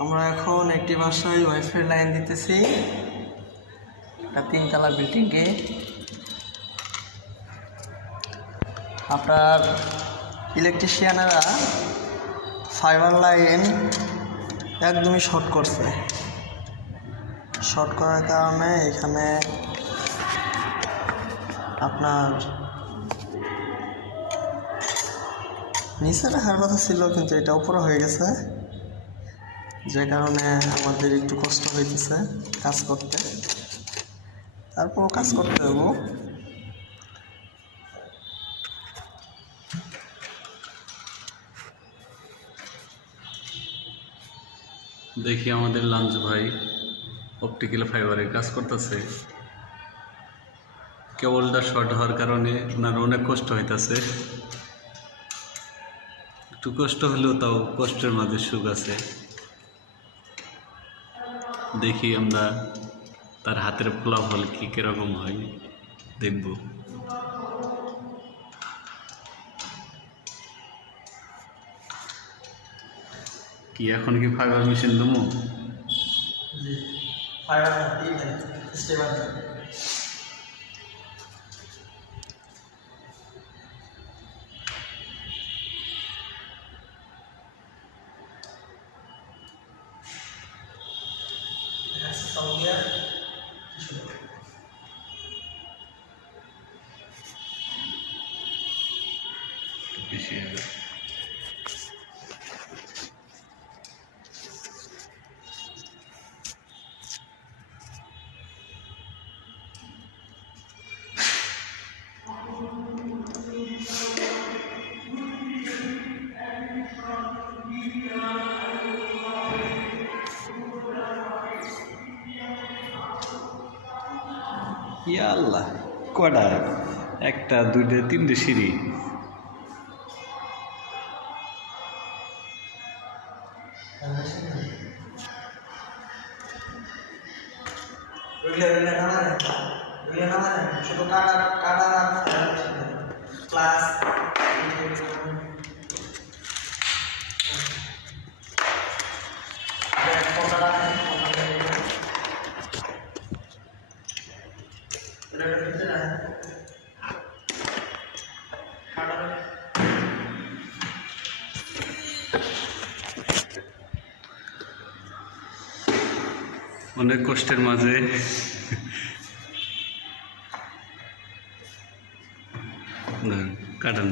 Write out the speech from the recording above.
আমরা এখন একটি বাসায় ওয়াইফাই লাইন দিতেছি, একটা 3 তলা বিল্ডিংয়ে। আপনার ইলেকট্রিশিয়ানেরা ফাইবার লাইন একদমই শর্ট করছে। শর্ট করার কারণে এখানে আপনার নিচে রাখার কথা ছিল, কিন্তু এটা উপরে হয়ে গেছে, যে কারণে আমাদের একটু কষ্ট হইতেছে কাজ করতে। তারপর কাজ করতে হবো। দেখি আমাদের লাঞ্চ ভাই অপটিক্যাল ফাইবারের কাজ করতেছে। কেবলটা শর্ট হওয়ার কারণে ওনার অনেক কষ্ট হইতেছে। একটু কষ্ট হলেও তাও কষ্টের মাঝে সুখ আছে। দেখি আমরা তার হাতের ফলাফল কিরকম হয় দেখব। কি এখন কি ফাইবার মেশিন দেবো? আল্লাহ, কটা? একটা, দুইটা, তিনটে সিঁড়ি। শুধু কাটা ক্লাস অনেক কষ্টের মাঝে কাটান।